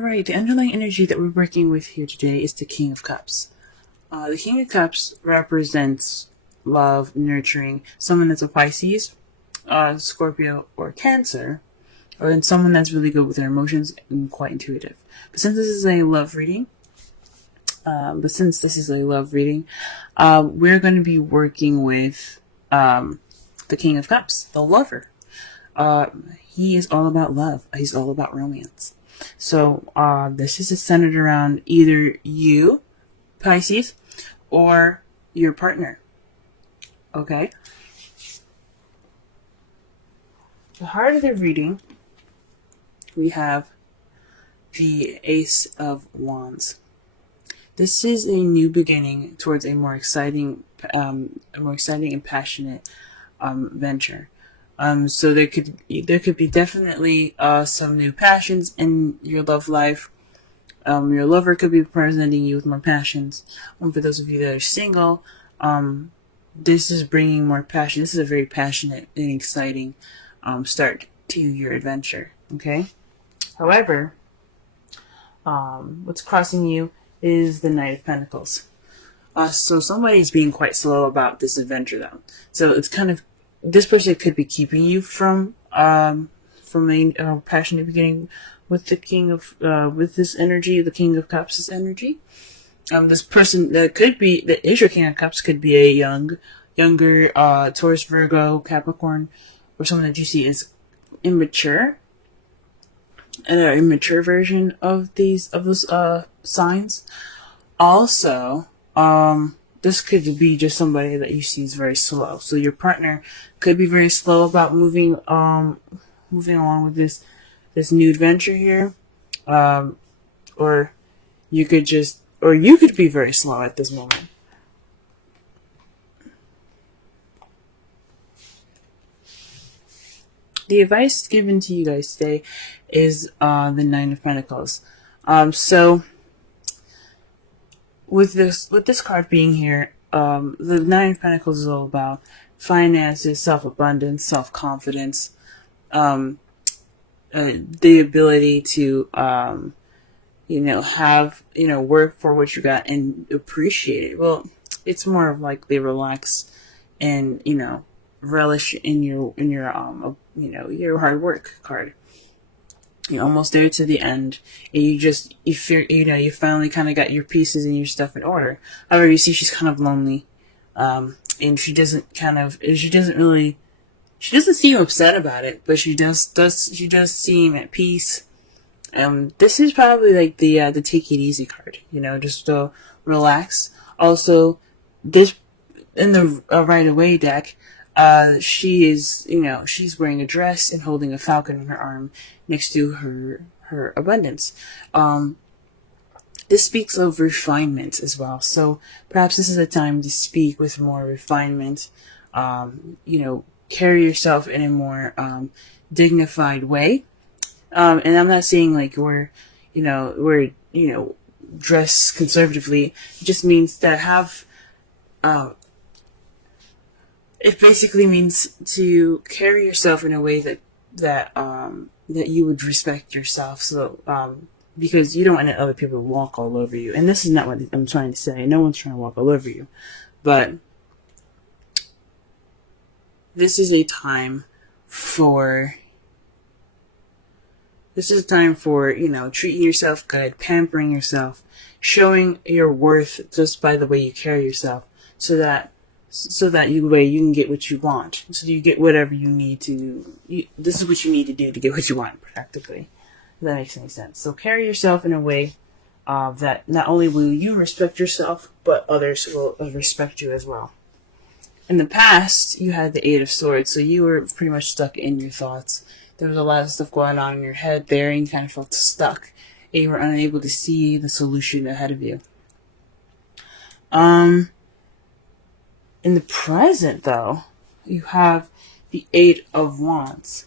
Alright, the underlying energy that we're working with here today is the King of Cups. The King of Cups represents love, nurturing, someone that's a Pisces, Scorpio, or Cancer, or then someone that's really good with their emotions and quite intuitive. But since this is a love reading, we're going to be working with the King of Cups, the lover. He is all about love. He's all about romance. So this is centered around either you, Pisces, or your partner. Okay? The heart of the reading, we have the Ace of Wands. This is a new beginning towards a more exciting and passionate venture. So there could be definitely some new passions in your love life. Your lover could be presenting you with more passions. For those of you that are single, this is bringing more passion. This is a very passionate and exciting start to your adventure. Okay. However, what's crossing you is the Knight of Pentacles. So somebody's being quite slow about this adventure, though. So it's kind of, this person could be keeping you from a passionate beginning with the King of with this energy, the King of Cups' energy. This person that is your King of Cups could be a younger Taurus, Virgo, Capricorn, or someone that you see as immature, an immature version of those signs. Also, this could be just somebody that you see is very slow. So your partner could be very slow about moving along with this new adventure here, or you could be very slow at this moment. The advice given to you guys today is the Nine of Pentacles. So with this card being here, the Nine of Pentacles is all about finances, self-abundance, self-confidence, the ability to have work for what you got and appreciate it. Well, it's more of like they relax and relish in your hard work card. You're almost there to the end, and you finally kind of got your pieces and your stuff in order. However, you see she's kind of lonely, and she doesn't seem upset about it, but she does seem at peace. This is probably like the take it easy card, just to relax. Also, this in the right away deck, she's wearing a dress and holding a falcon in her arm next to her abundance. This speaks of refinement as well. So perhaps this is a time to speak with more refinement. Carry yourself in a more dignified way. And I'm not saying like we're dress conservatively. It just means that have it basically means to carry yourself in a way that you would respect yourself. So because you don't want other people to walk all over you. And this is not what I'm trying to say. No one's trying to walk all over you. But this is a time for treating yourself good, pampering yourself, showing your worth just by the way you carry yourself, so that you can get what you want. So you get whatever you need to. This is what you need to do to get what you want, practically. If that makes any sense. So carry yourself in a way that not only will you respect yourself, but others will respect you as well. In the past, you had the Eight of Swords, so you were pretty much stuck in your thoughts. There was a lot of stuff going on in your head there, and you kind of felt stuck, and you were unable to see the solution ahead of you. In the present, though, you have the Eight of Wands.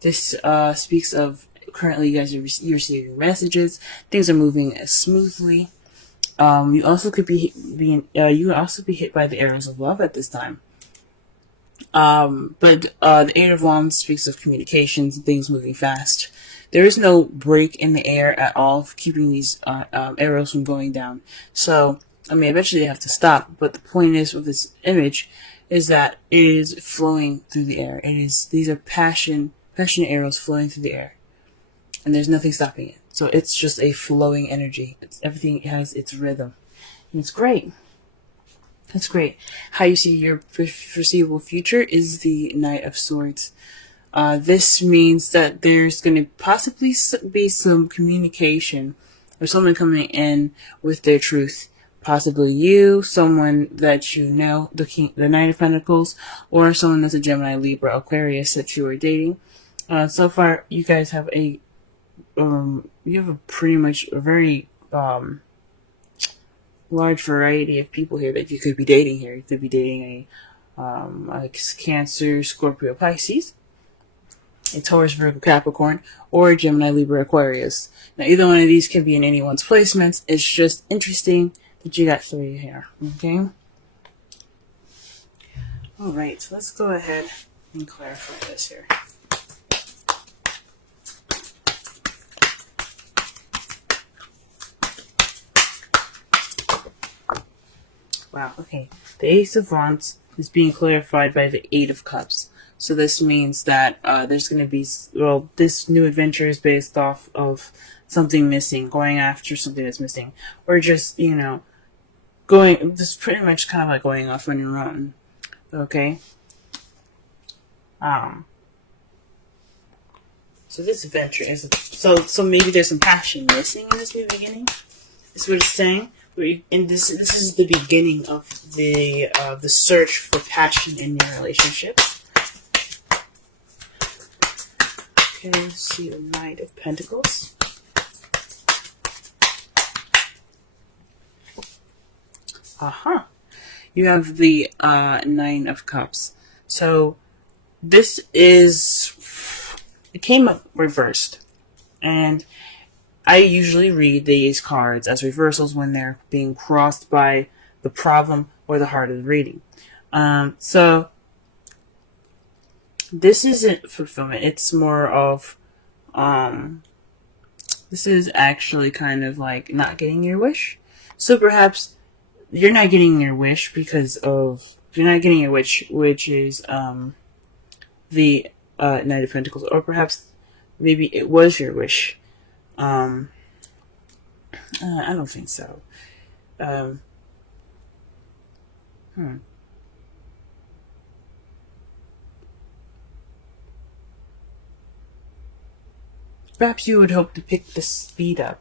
This speaks of currently you guys are receiving messages. Things are moving smoothly. You also could be hit by the arrows of love at this time. But the Eight of Wands speaks of communications and things moving fast. there is no break in the air at all for keeping these arrows from going down. So, I mean, eventually they have to stop, but the point is with this image is that it is flowing through the air. These are passionate arrows flowing through the air, and there's nothing stopping it. So it's just a flowing energy. Everything has its rhythm, and it's great. It's great. How you see your foreseeable future is the Knight of Swords. This means that there's going to possibly be some communication or someone coming in with their truth. Possibly you, someone that you know, the Knight of Pentacles, or someone that's a Gemini, Libra, Aquarius that you are dating. So far, you guys have pretty much a very large variety of people here that you could be dating here. You could be dating a Cancer, Scorpio, Pisces, a Taurus, Virgo, Capricorn, or a Gemini, Libra, Aquarius. Now, either one of these can be in anyone's placements. It's just interesting that you got 3 here, okay? Alright, so let's go ahead and clarify this here. Wow, okay. The Ace of Wands is being clarified by the 8 of Cups. So this means that there's going to be, well, this new adventure is based off of something missing, going after something that's missing. Or just, you know, just pretty much kind of like going off on your own. Okay? So this adventure is, so maybe there's some passion missing in this new beginning. That's what it's saying. And this is the beginning of the search for passion in your relationship. Okay, let's see the Knight of Pentacles. You have the 9 of Cups. So this it came up reversed, and I usually read these cards as reversals when they're being crossed by the problem or the heart of the reading. So this isn't fulfillment. It's more of, this is actually kind of like not getting your wish. So perhaps you're not getting your wish because of, you're not getting your wish, which is the Knight of Pentacles, or perhaps maybe it was your wish. I don't think so. Perhaps you would hope to pick the speed up,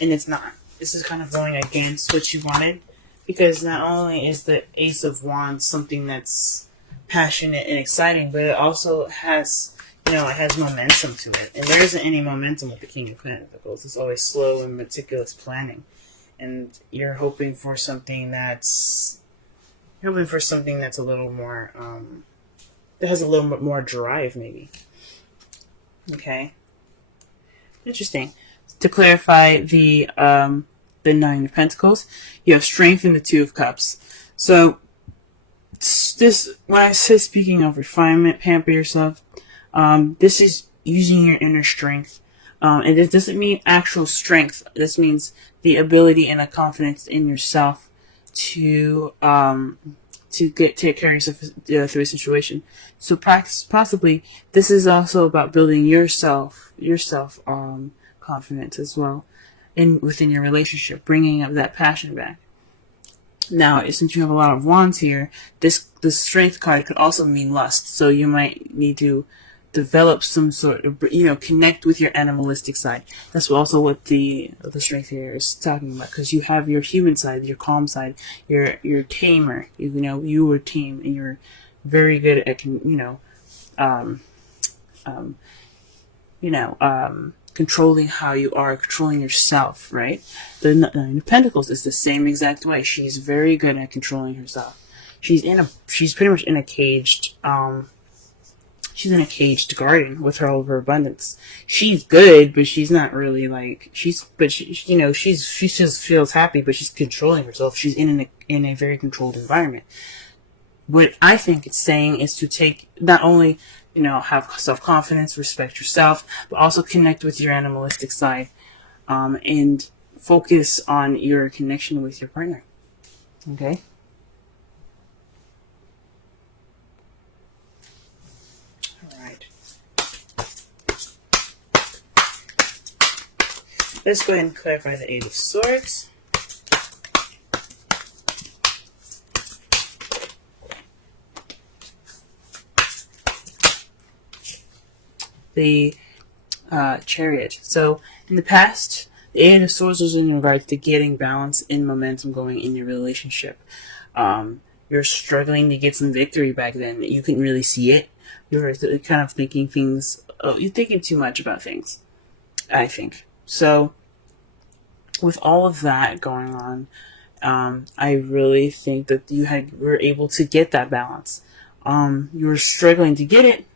and it's not. This is kind of going against what you wanted, because not only is the Ace of Wands something that's passionate and exciting, but it also has, you know, it has momentum to it. And there isn't any momentum with the King of Pentacles. It's always slow and meticulous planning. And you're hoping for something that's, a little more, that has a little bit more drive, maybe. Okay. Interesting. To clarify the 9 of Pentacles, you have strength in the 2 of Cups. So, this, when I say speaking of refinement, pamper yourself, this is using your inner strength. And this doesn't mean actual strength. This means the ability and a confidence in yourself to take care of yourself through a situation. So possibly this is also about building yourself confidence as well within your relationship, bringing up that passion back. Now, since you have a lot of wands here, this strength card could also mean lust. So you might need to develop some sort of, connect with your animalistic side. That's also what the strength here is talking about, because you have your human side, your calm side, your tamer. You were tame, and you're very good at controlling how you are, controlling yourself, right? The 9 of Pentacles is the same exact way. She's very good at controlling herself. She's pretty much in a caged, she's in a caged garden with all of her abundance. She's good, but she's not really like, she just feels happy, but she's controlling herself. She's in a very controlled environment. What I think it's saying is to take, not only have self-confidence, respect yourself, but also connect with your animalistic side, and focus on your connection with your partner. Okay? Alright. Let's go ahead and clarify the Eight of Swords. The Chariot. So, in the past, the Eight of Swords was in regards to getting balance and momentum going in your relationship. You're struggling to get some victory back then. You couldn't really see it. You're kind of thinking things. You're thinking too much about things, I think. So, with all of that going on, I really think that you were able to get that balance. You were struggling to get it.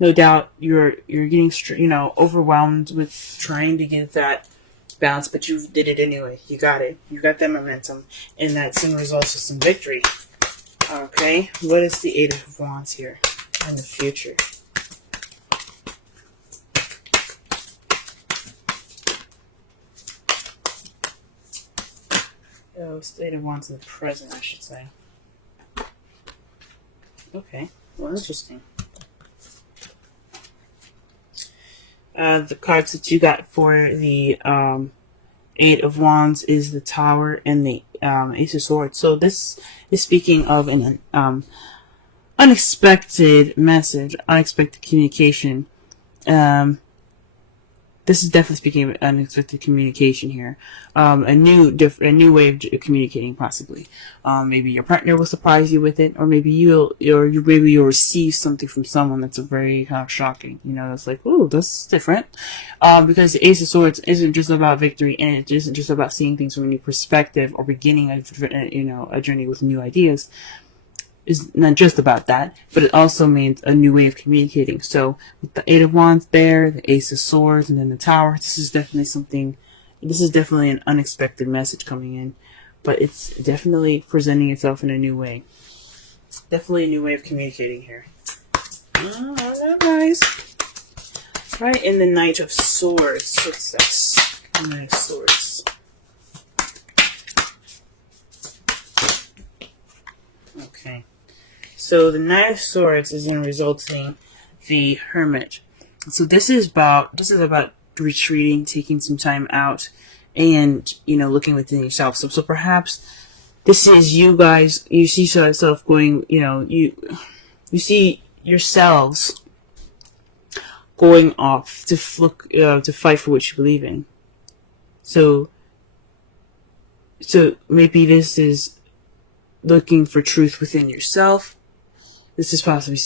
No doubt you're getting overwhelmed with trying to get that balance, but you did it anyway. You got it. You got that momentum, and that's in results to some victory. Okay, what is the Eight of Wands here in the future? Oh, Eight of Wands in the present, I should say. Okay, well, interesting. The cards that you got for the Eight of Wands is the Tower and the Ace of Swords. So this is speaking of an unexpected message, unexpected communication. This is definitely speaking of unexpected communication here. A new way of communicating, possibly. Maybe your partner will surprise you with it, or maybe you'll receive something from someone that's very kind of shocking. That's like, ooh, that's different. Because the Ace of Swords isn't just about victory, and it isn't just about seeing things from a new perspective or beginning a journey with new ideas. Is not just about that, but it also means a new way of communicating. So with the Eight of Wands there, the Ace of Swords, and then the Tower, this is definitely an unexpected message coming in, but it's definitely presenting itself in a new way. Definitely a new way of communicating here. Oh, nice. Right, in the Knight of Swords. What's this? Knight of Swords. Okay. So the Knight of Swords is in resulting the Hermit. So this is about retreating, taking some time out, and looking within yourself. So perhaps this is you guys. You see yourself going. You see yourselves going off to fight for what you believe in. So maybe this is looking for truth within yourself. This is possibly,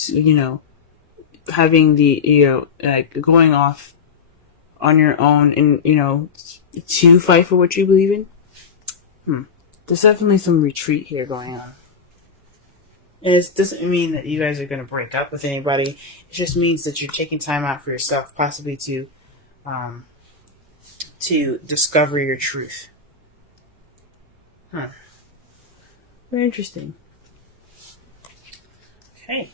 having the, going off on your own and, to fight for what you believe in. There's definitely some retreat here going on. And it doesn't mean that you guys are going to break up with anybody. It just means that you're taking time out for yourself, possibly to discover your truth. Very interesting. Okay.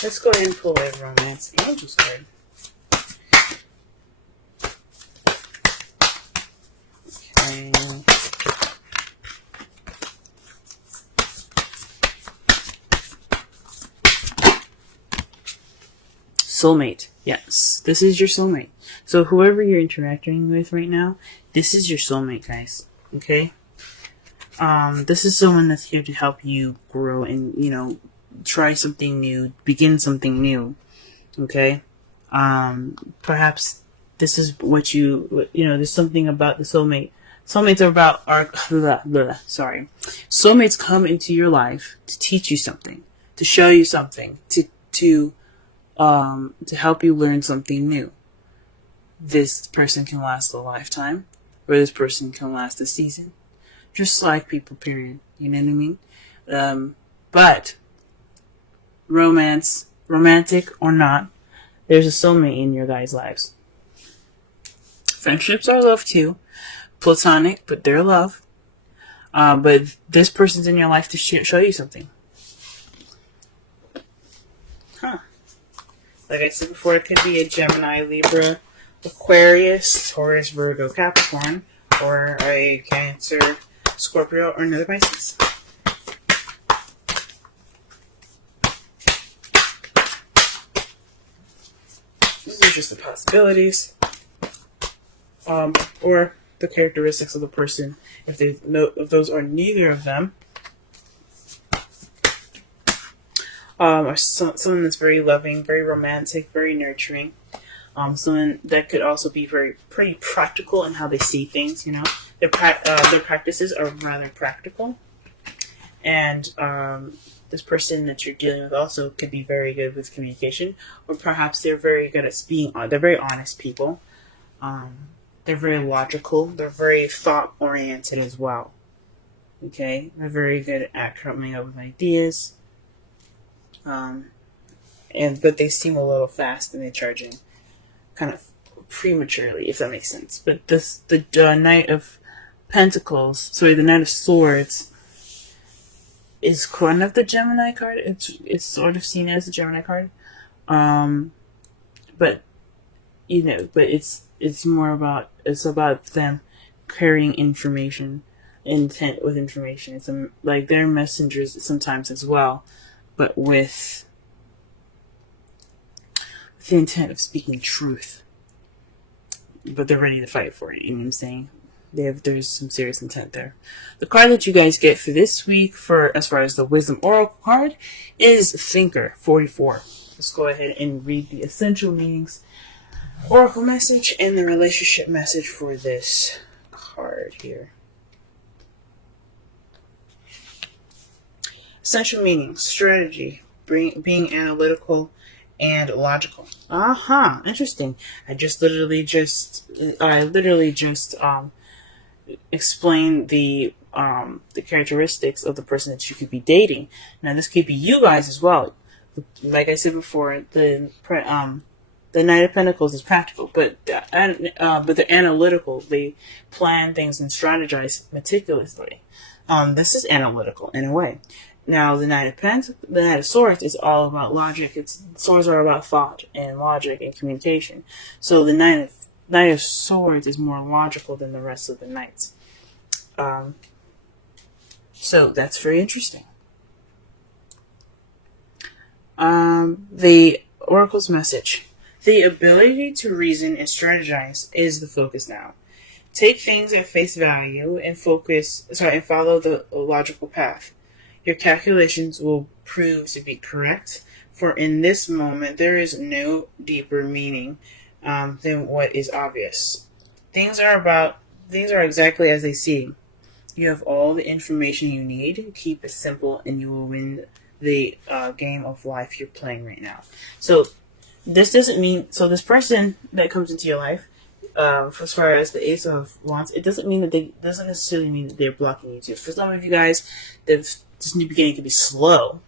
Let's go ahead and pull a Romance Angels card. Okay. Soulmate. Yes, this is your soulmate. So whoever you're interacting with right now, this is your soulmate, guys. Okay? This is someone that's here to help you grow and, try something new, begin something new. Okay? Perhaps this is what there's something about the soulmate. Soulmates are about Soulmates come into your life to teach you something, to show you something, to help you learn something new. This person can last a lifetime, or this person can last a season. Just like people, period. You know what I mean? But romantic or not, there's a soulmate in your guys' lives. Friendships are love too. Platonic, but they're love. But this person's in your life to show you something. Huh. Like I said before, it could be a Gemini, Libra, Aquarius, Taurus, Virgo, Capricorn, or a Cancer, Scorpio, or another Pisces. These are just the possibilities, or the characteristics of the person. If those are neither of them, or someone that's very loving, very romantic, very nurturing. Someone that could also be pretty practical in how they see things. You know, their practices are rather practical, and this person that you're dealing with also could be very good with communication, or perhaps they're very good at being. They're very honest people. They're very logical. They're very thought oriented as well. Okay, they're very good at coming up with ideas. But they seem a little fast and they're charging kind of prematurely, if that makes sense. But the Knight of Pentacles, the Knight of Swords, is kind of the Gemini card. It's sort of seen as a Gemini card, but it's more about them carrying information, intent with information. It's like they're messengers sometimes as well, but with the intent of speaking truth. But they're ready to fight for it. You know what I'm saying? There's some serious intent there. The card that you guys get for this week, as far as the Wisdom Oracle card, is Thinker 44. Let's go ahead and read the essential meanings, Oracle message, and the relationship message for this card here. Essential meanings: strategy, being analytical and logical. Interesting. I literally just explained the characteristics of the person that you could be dating. Now, this could be you guys as well. Like I said before, the Knight of Pentacles is practical, but they're analytical. They plan things and strategize meticulously. This is analytical in a way. Now, the Knight of Swords is all about logic. Swords are about thought and logic and communication. So the Knight of Swords is more logical than the rest of the knights. So that's very interesting. The Oracle's message: the ability to reason and strategize is the focus now. Take things at face value and follow the logical path. Your calculations will prove to be correct, for in this moment there is no deeper meaning than what is obvious. Things are exactly as they seem. You have all the information you need. Keep it simple and you will win the game of life you're playing right now. So this doesn't mean, this person that comes into your life, as far as the Ace of Wands, it doesn't necessarily mean that they're blocking you too. For some of you guys, this new beginning can be slow,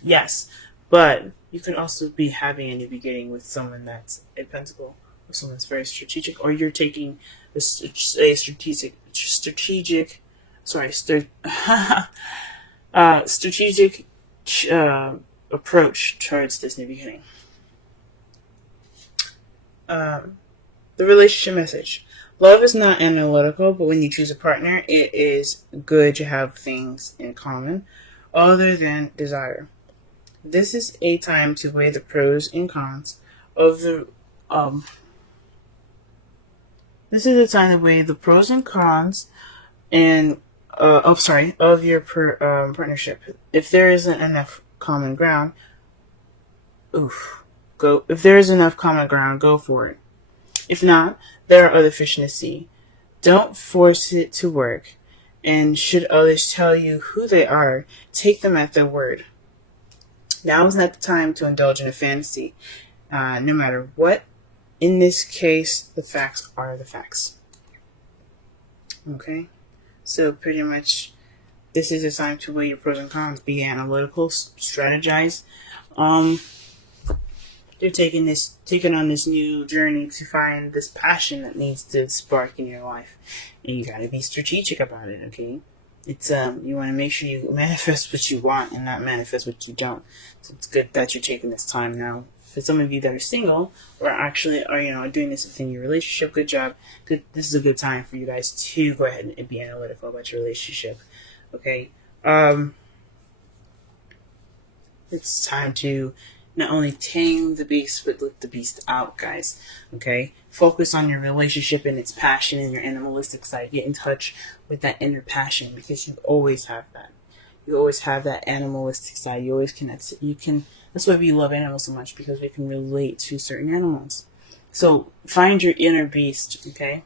yes, but you can also be having a new beginning with someone that's a Pentacle, or someone that's very strategic, or you're taking a strategic approach towards this new beginning. The relationship message: love is not analytical, but when you choose a partner, it is good to have things in common other than desire. This is a time to weigh the pros and cons of the of your partnership. If there isn't enough common ground, go for it. If not, there are other fish in the sea. Don't force it to work. And should others tell you who they are, take them at their word. Now is not the time to indulge in a fantasy, no matter what. In this case, the facts are the facts. Okay? So pretty much, this is a time to weigh your pros and cons. Be analytical, strategize. You're taking on this new journey to find this passion that needs to spark in your life. And you gotta be strategic about it, okay? It's you want to make sure you manifest what you want and not manifest what you don't. So it's good that you're taking this time now. For some of you that are single or actually are doing this within your relationship, good job. Good. This is a good time for you guys to go ahead and be analytical about your relationship. Okay. It's time to not only tame the beast, but let the beast out, guys. Okay? Focus on your relationship and its passion and your animalistic side. Get in touch with that inner passion, because you always have that. You always have that animalistic side. You always connect. That's why we love animals so much, because we can relate to certain animals. So find your inner beast, okay?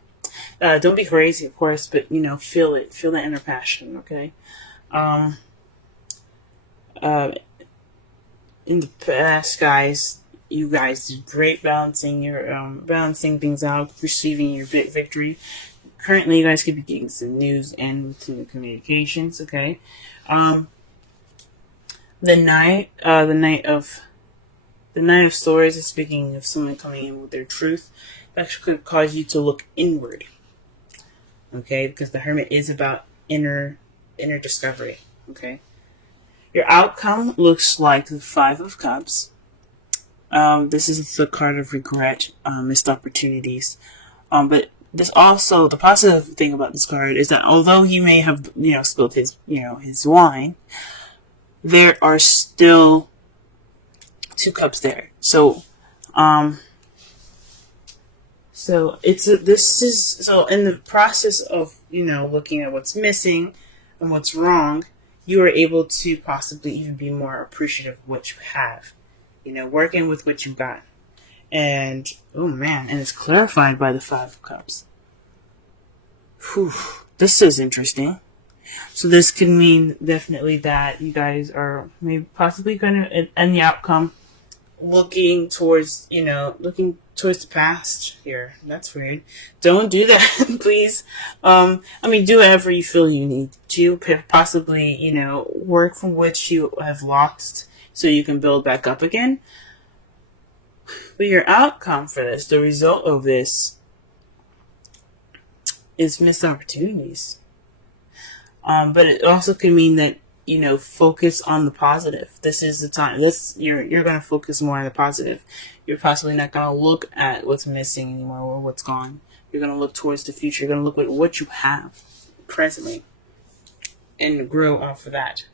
Don't be crazy, of course, but, feel it. Feel that inner passion, okay? In the past, guys, you guys did great balancing things out, receiving your big victory. Currently, you guys could be getting some news and routine communications. Okay, the Knight of Swords is speaking of someone coming in with their truth. That could cause you to look inward. Okay, because the Hermit is about inner discovery. Okay. Your outcome looks like the Five of Cups. This is the card of regret, missed opportunities. But this also, the positive thing about this card is that although he may have, spilled his wine, there are still 2 cups there. So in the process of, looking at what's missing and what's wrong, you are able to possibly even be more appreciative of what you have. Working with what you got. And, and it's clarified by the 5 of Cups. Whew, this is interesting. So this could mean definitely that you guys are maybe possibly going to, and the outcome, looking towards the past here. That's weird. Don't do that, please. Do whatever you feel you need to. Possibly, work from which you have lost so you can build back up again. But your outcome for this, the result of this, is missed opportunities. But it also can mean that, focus on the positive. This is the time. You're going to focus more on the positive. You're possibly not going to look at what's missing anymore or what's gone. You're going to look towards the future. You're going to look at what you have presently and grow off of that.